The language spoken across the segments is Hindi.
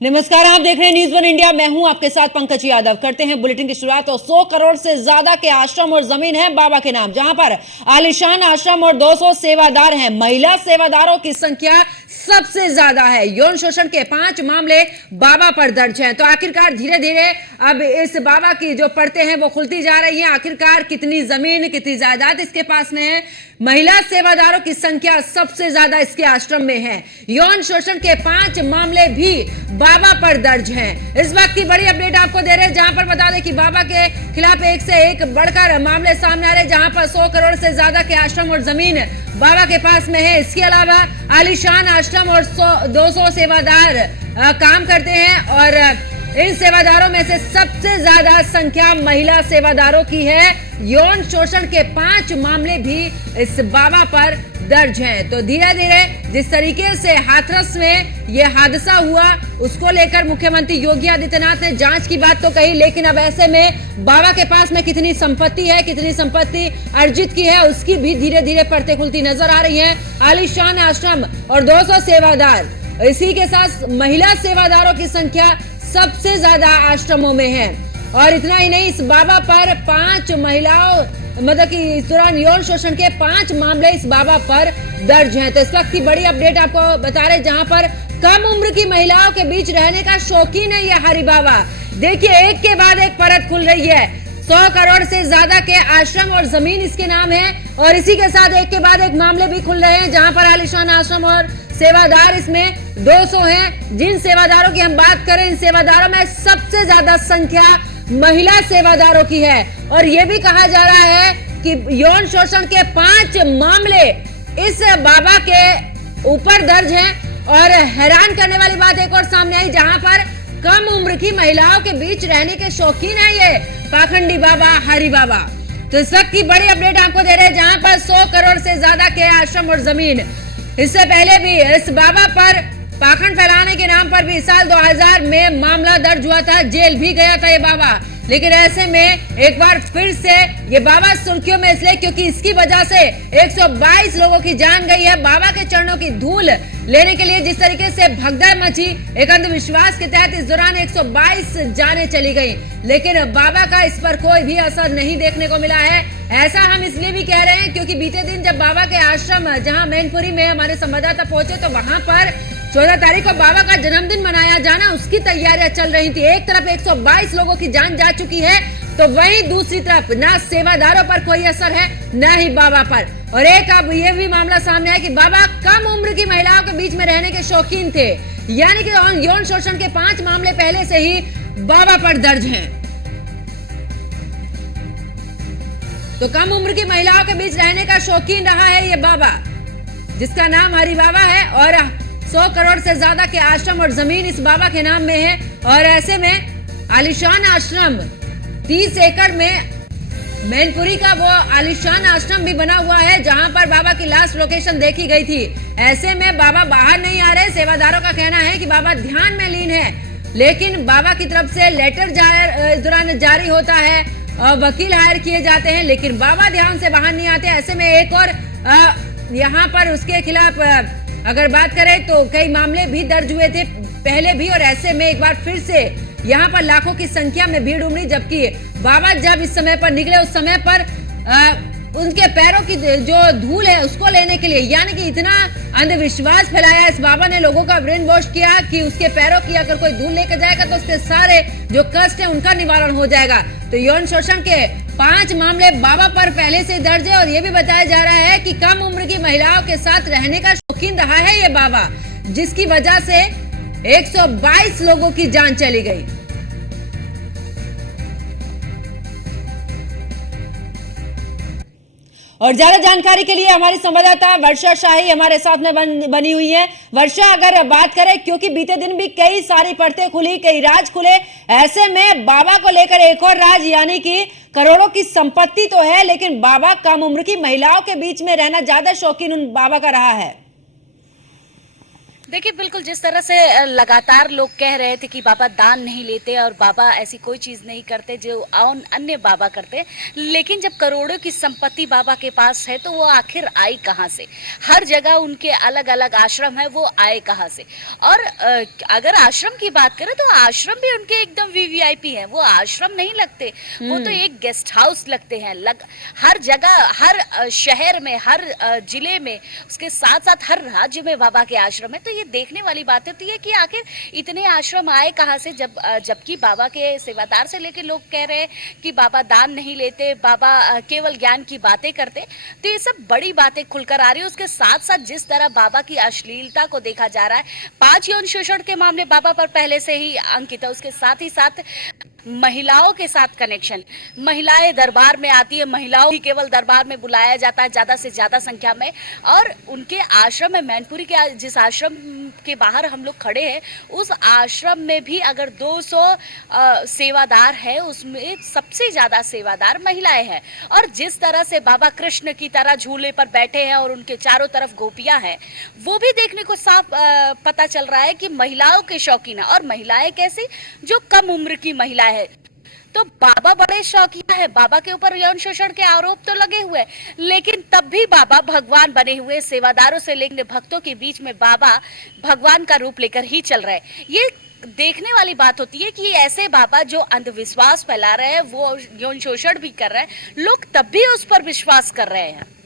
नमस्कार, आप देख रहे हैं न्यूज़ वन इंडिया। मैं हूं आपके साथ पंकज यादव। करते हैं बुलेटिन की शुरुआत। और 100 करोड़ से ज्यादा के आश्रम और जमीन है बाबा के नाम, जहां पर आलीशान आश्रम और 200 सेवादार हैं। महिला सेवादारों की संख्या सबसे ज्यादा है। यौन शोषण के 5 मामले बाबा पर दर्ज हैं। तो आखिरकार धीरे धीरे अब इस बाबा की जो परतें हैं वो खुलती जा रही हैं। आखिरकार कितनी जमीन, कितनी जायदाद इसके पास में है। महिला सेवादारों की संख्या सबसे ज्यादा इसके आश्रम में है। यौन शोषण के 5 मामले भी बाबा पर दर्ज हैं। इस वक्त की बड़ी अपडेट आपको दे रहे हैं, जहां पर बता दें कि बाबा के खिलाफ एक से एक बढ़कर मामले सामने आ रहे हैं, जहां पर 100 करोड़ से ज्यादा के आश्रम और जमीन बाबा के पास में है। इसके अलावा आलीशान आश्रम और 200 सेवादार काम करते हैं और इन सेवादारों में से सबसे ज्यादा संख्या महिला सेवादारों की है। यौन शोषण के 5 मामले भी इस बाबा पर दर्ज हैं। तो धीरे धीरे जिस तरीके से हाथरस में यह हादसा हुआ, उसको लेकर मुख्यमंत्री योगी आदित्यनाथ ने जांच की बात तो कही, लेकिन अब ऐसे में बाबा के पास में कितनी संपत्ति है, कितनी संपत्ति अर्जित की है, उसकी भी धीरे धीरे परतें खुलती नजर आ रही हैं। आलीशान आश्रम और 200 सेवादार, इसी के साथ महिला सेवादारों की संख्या सबसे ज्यादा आश्रमों में है। और इतना ही नहीं, इस बाबा पर 5 महिलाओं मतलब कि इस दौरान यौन शोषण के 5 मामले इस बाबा पर दर्ज हैं। तो इस वक्त की बड़ी अपडेट आपको बता रहे, जहां पर कम उम्र की महिलाओं के बीच रहने का शौकीन है यह हरि बाबा। देखिए, एक के बाद एक परत खुल रही है। 100 करोड़ से ज्यादा के आश्रम और जमीन इसके नाम है, और इसी के साथ एक के बाद एक मामले भी खुल रहे हैं, जहां पर आलीशान आश्रम और सेवादार इसमें 200 हैं। जिन सेवादारों की हम बात करें, इन सेवादारों में सबसे ज्यादा संख्या महिला सेवादारों की है। और यह भी कहा जा रहा है कि यौन शोषण के 5 मामले इस बाबा के ऊपर दर्ज हैं। और हैरान करने वाली बात एक और सामने आई, जहां पर कम उम्र की महिलाओं के बीच रहने के शौकीन है ये पाखंडी बाबा हरि बाबा। तो इस वक्त की बड़ी अपडेट आपको दे रहे हैं, जहां पर 100 करोड़ से ज्यादा के आश्रम और जमीन। इससे पहले भी इस बाबा पर पाखंड फैलाने के नाम पर भी साल 2000 में मामला दर्ज हुआ था, जेल भी गया था ये बाबा। लेकिन ऐसे में एक बार फिर से ये बाबा सुर्खियों में इसलिए क्योंकि इसकी वजह से 122 लोगों की जान गई है। बाबा के चरणों की धूल लेने के लिए जिस तरीके से भगदड़ मची, एक अंधविश्वास के तहत इस दौरान 122 जानें चली गई, लेकिन बाबा का इस पर कोई भी असर नहीं देखने को मिला है। ऐसा हम इसलिए भी कह रहे हैं क्योंकि बीते दिन जब बाबा के आश्रम जहां मैनपुरी में हमारे संवाददाता पहुंचे, तो वहां पर 14 तारीख को बाबा का जन्मदिन मनाया जाना, उसकी तैयारियां चल रही थी। एक तरफ 122 लोगों की जान जा चुकी है, तो वहीं दूसरी तरफ ना सेवादारों पर कोई असर है, ना ही बाबा पर। और एक अब ये भी मामला सामने आया कि बाबा कम उम्र की महिलाओं के बीच में रहने के शौकीन थे, यानी कि यौन शोषण के 5 मामले पहले से ही बाबा पर दर्ज हैं। तो कम उम्र की महिलाओं के बीच रहने का शौकीन रहा है ये बाबा, जिसका नाम हरि बाबा है। और 100 करोड़ से ज्यादा के आश्रम और जमीन इस बाबा के नाम में है। और ऐसे में आलीशान आश्रम 30 एकड़ में मैनपुरी का वो आलीशान आश्रम भी बना हुआ है, जहां पर बाबा की लास्ट लोकेशन देखी गई थी। ऐसे में बाबा बाहर नहीं आ रहे। सेवादारों का कहना है कि बाबा ध्यान में लीन है, लेकिन बाबा की तरफ से लेटर इस दौरान जारी होता है और वकील हायर किए जाते हैं, लेकिन बाबा ध्यान से बाहर नहीं आते। ऐसे में एक और यहाँ पर उसके खिलाफ अगर बात करें तो कई मामले भी दर्ज हुए थे पहले भी, और ऐसे में एक बार फिर से यहाँ पर लाखों की संख्या में भीड़ उमड़ी। जबकि बाबा जब इस समय पर निकले, उस समय पर उनके पैरों की जो धूल है उसको लेने के लिए, यानी कि इतना अंधविश्वास फैलाया इस बाबा ने, लोगों का ब्रेन वॉश किया कि उसके पैरों की अगर कोई धूल लेकर जाएगा तो उसके सारे जो कष्ट है उनका निवारण हो जाएगा। तो यौन शोषण के 5 मामले बाबा पर पहले से दर्ज है। और ये भी बताया जा रहा है कि कम उम्र की महिलाओं के साथ रहने का शौकीन रहा है ये बाबा, जिसकी वजह से 122 लोगों की जान चली गई। और ज्यादा जानकारी के लिए हमारी संवाददाता वर्षा शाही हमारे साथ में बनी हुई है। वर्षा, अगर बात करें, क्योंकि बीते दिन भी कई सारी परतें खुली, कई राज खुले, ऐसे में बाबा को लेकर एक और राज, यानी कि करोड़ों की संपत्ति तो है, लेकिन बाबा कम उम्र की महिलाओं के बीच में रहना ज्यादा शौकीन उन बाबा का रहा है। देखिए, बिल्कुल जिस तरह से लगातार लोग कह रहे थे कि बाबा दान नहीं लेते और बाबा ऐसी कोई चीज़ नहीं करते जो अन्य बाबा करते, लेकिन जब करोड़ों की संपत्ति बाबा के पास है तो वो आखिर आई कहाँ से? हर जगह उनके अलग अलग आश्रम है, वो आए कहाँ से? और अगर आश्रम की बात करें तो आश्रम भी उनके एकदम वीवीआईपी हैं, वो आश्रम नहीं लगते, वो तो एक गेस्ट हाउस लगते हैं। हर जगह, हर शहर में, हर जिले में, उसके साथ साथ हर राज्य में बाबा के आश्रम है। तो ये देखने वाली बात होती है कि आखिर इतने आश्रम आए कहाँ से, जबकि बाबा के सेवादार से लेके लोग कह रहे हैं कि बाबा दान नहीं लेते, बाबा केवल ज्ञान की बातें करते। तो ये सब बड़ी बातें खुलकर आ रही है। उसके साथ साथ जिस तरह बाबा की अश्लीलता को देखा जा रहा है, 5 यौन शोषण के मामले बाबा पर पहले से ही अंकित है। उसके साथ ही साथ महिलाओं के साथ कनेक्शन, महिलाएं दरबार में आती है, महिलाओं ही केवल दरबार में बुलाया जाता है ज्यादा से ज्यादा संख्या में, और उनके आश्रम में, मैनपुरी के जिस आश्रम के बाहर हम लोग खड़े हैं, उस आश्रम में भी अगर 200 सेवादार है, उसमें सबसे ज्यादा सेवादार महिलाएं हैं। और जिस तरह से बाबा कृष्ण की तरह झूले पर बैठे हैं और उनके चारों तरफ गोपियां हैं, वो भी देखने को साफ पता चल रहा है कि महिलाओं के शौकीन है। और महिलाएं कैसी? जो कम उम्र की महिला है। तो बाबा बड़े शौकिया है, बाबा के ऊपर यौन शोषण के आरोप तो लगे हुए, लेकिन तब भी बाबा भगवान बने हुए, सेवादारों से लेकर भक्तों के बीच में बाबा भगवान का रूप लेकर ही चल रहे हैं। ये देखने वाली बात होती है कि ऐसे बाबा जो अंधविश्वास फैला रहे हैं, वो यौन शोषण भी कर रहे हैं, लोग तब भी उस पर विश्वास कर रहे हैं।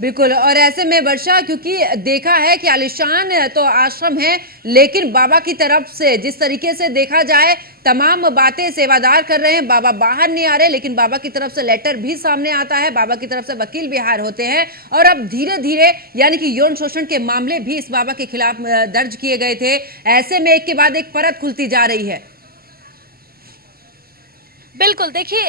बिल्कुल। और ऐसे में वर्षा, क्योंकि देखा है कि आलिशान तो आश्रम है, लेकिन बाबा की तरफ से जिस तरीके से देखा जाए तमाम बातें सेवादार कर रहे हैं, बाबा बाहर नहीं आ रहे, लेकिन बाबा की तरफ से लेटर भी सामने आता है, बाबा की तरफ से वकील भी हायर होते हैं। और अब धीरे धीरे यानी कि यौन शोषण के मामले भी इस बाबा के खिलाफ दर्ज किए गए थे। ऐसे में एक के बाद एक परत खुलती जा रही है। बिल्कुल, देखिए,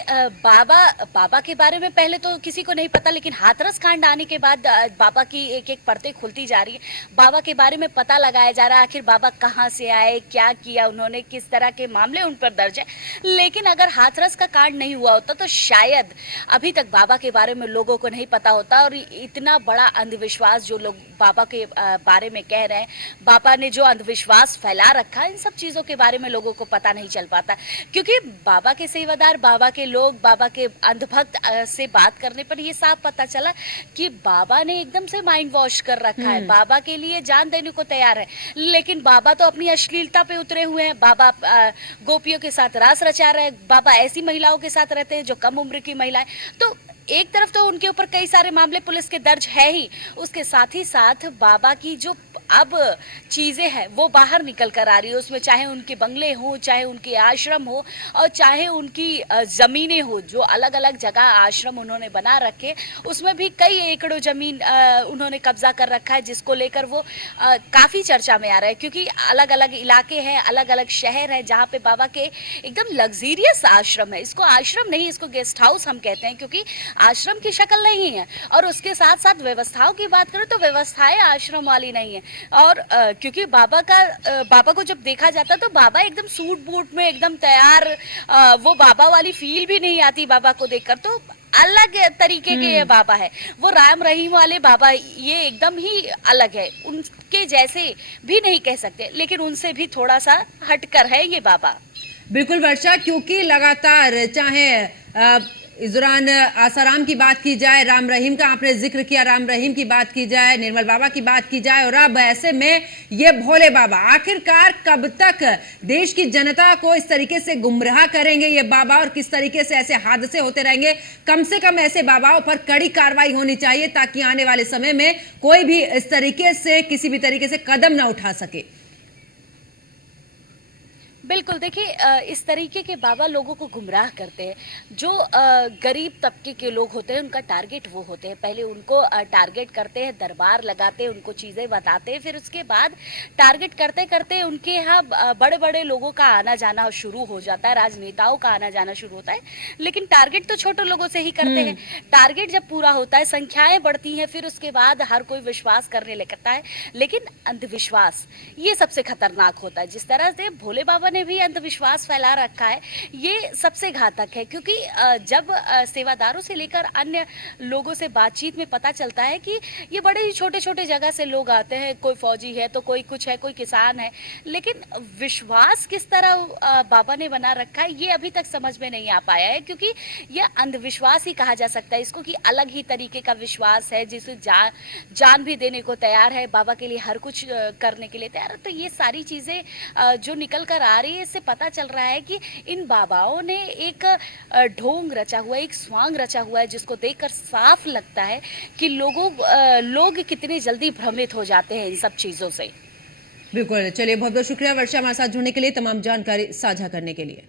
बाबा के बारे में पहले तो किसी को नहीं पता, लेकिन हाथरस कांड आने के बाद बाबा की एक एक परतें खुलती जा रही है। बाबा के बारे में पता लगाया जा रहा है, आखिर बाबा कहाँ से आए, क्या किया उन्होंने, किस तरह के मामले उन पर दर्ज है। लेकिन अगर हाथरस का कांड नहीं हुआ होता तो शायद अभी तक बाबा के बारे में लोगों को नहीं पता होता। और इतना बड़ा अंधविश्वास जो लोग बाबा के बारे में कह रहे हैं, बाबा ने जो अंधविश्वास फैला रखा है, इन सब चीज़ों के बारे में लोगों को पता नहीं चल पाता। क्योंकि बाबा के सेवादार, बाबा के लोग, बाबा के अंधभक्त से बात करने पर ये साफ पता चला कि बाबा ने एकदम से माइंड वॉश कर रखा है, बाबा के लिए जान देने को तैयार है। लेकिन बाबा तो अपनी अश्लीलता पे उतरे हुए हैं। बाबा गोपियों के साथ रास रचा रहे हैं, बाबा ऐसी महिलाओं के साथ रहते हैं जो कम उम्र की महिलाएं। तो एक तरफ तो उनके ऊपर कई सारे मामले पुलिस के दर्ज है ही, उसके साथ ही साथ बाबा की जो अब चीजें हैं वो बाहर निकल कर आ रही है। उसमें चाहे उनके बंगले हो, चाहे उनके आश्रम हो, और चाहे उनकी जमीनें हो, जो अलग अलग जगह आश्रम उन्होंने बना रखे, उसमें भी कई एकड़ों जमीन उन्होंने कब्जा कर रखा है, जिसको लेकर वो काफी चर्चा में आ रहा है। क्योंकि अलग अलग इलाके हैं, अलग अलग शहर है जहाँ पे बाबा के एकदम लग्जीरियस आश्रम है। इसको आश्रम नहीं, इसको गेस्ट हाउस हम कहते हैं, क्योंकि आश्रम की शक्ल नहीं है। और उसके साथ साथ व्यवस्थाओं की बात करें तो व्यवस्थाएं आश्रम वाली नहीं है। और क्योंकि बाबा को जब देखा जाता तो बाबा एकदम सूट बूट में एकदम तैयार, वो बाबा वाली फील भी नहीं आती बाबा को देखकर। तो अलग तरीके के ये बाबा है, वो राम रहीम वाले बाबा, ये एकदम ही अलग है, उनके जैसे भी नहीं कह सकते, लेकिन उनसे भी थोड़ा सा हटकर है ये बाबा। बिल्कुल वर्षा, क्योंकि लगातार चाहे इस दौरान आसाराम की बात की जाए, राम रहीम का आपने जिक्र किया, राम रहीम की बात की जाए, निर्मल बाबा की बात की जाए, और अब ऐसे में ये भोले बाबा आखिरकार कब तक देश की जनता को इस तरीके से गुमराह करेंगे ये बाबा, और किस तरीके से ऐसे हादसे होते रहेंगे। कम से कम ऐसे बाबाओं पर कड़ी कार्रवाई होनी चाहिए ताकि आने वाले समय में कोई भी इस तरीके से किसी भी तरीके से कदम ना उठा सके। बिल्कुल, देखिए, इस तरीके के बाबा लोगों को गुमराह करते हैं। जो गरीब तबके के लोग होते हैं, उनका टारगेट वो होते हैं। पहले उनको टारगेट करते हैं, दरबार लगाते हैं, उनको चीज़ें बताते हैं, फिर उसके बाद टारगेट करते करते उनके यहाँ बड़े बड़े लोगों का आना जाना शुरू हो जाता है, राजनेताओं का आना जाना शुरू होता है। लेकिन टारगेट तो छोटे लोगों से ही करते हैं। टारगेट जब पूरा होता है, संख्याएं बढ़ती हैं, फिर उसके बाद हर कोई विश्वास करने लगता है। लेकिन अंधविश्वास ये सबसे खतरनाक होता है। जिस तरह से भोले बाबा ने भी अंधविश्वास फैला रखा है, ये सबसे घातक है। क्योंकि जब सेवादारों से लेकर अन्य लोगों से बातचीत में पता चलता है कि ये बड़े ही छोटे-छोटे जगह से लोग आते हैं, कोई फौजी है तो कोई कुछ है, कोई किसान है। लेकिन विश्वास किस तरह बाबा ने बना रखा है, ये अभी तक समझ में नहीं आ पाया है। क्योंकि ये अंधविश्वास ही कहा जा सकता है इसको, कि अलग ही तरीके का विश्वास है, जिसे जान भी देने को तैयार है, बाबा के लिए हर कुछ करने के लिए तैयार है। तो ये सारी चीज़ें जो निकल कर आ रही है, इससे पता चल रहा है कि इन बाबाओं ने एक ढोंग रचा हुआ है, एक स्वांग रचा हुआ है, जिसको देखकर साफ लगता है कि लोग कितने जल्दी भ्रमित हो जाते हैं इन सब चीज़ों से। बिल्कुल, चलिए बहुत बहुत शुक्रिया वर्षा हमारे साथ जुड़ने के लिए, तमाम जानकारी साझा करने के लिए।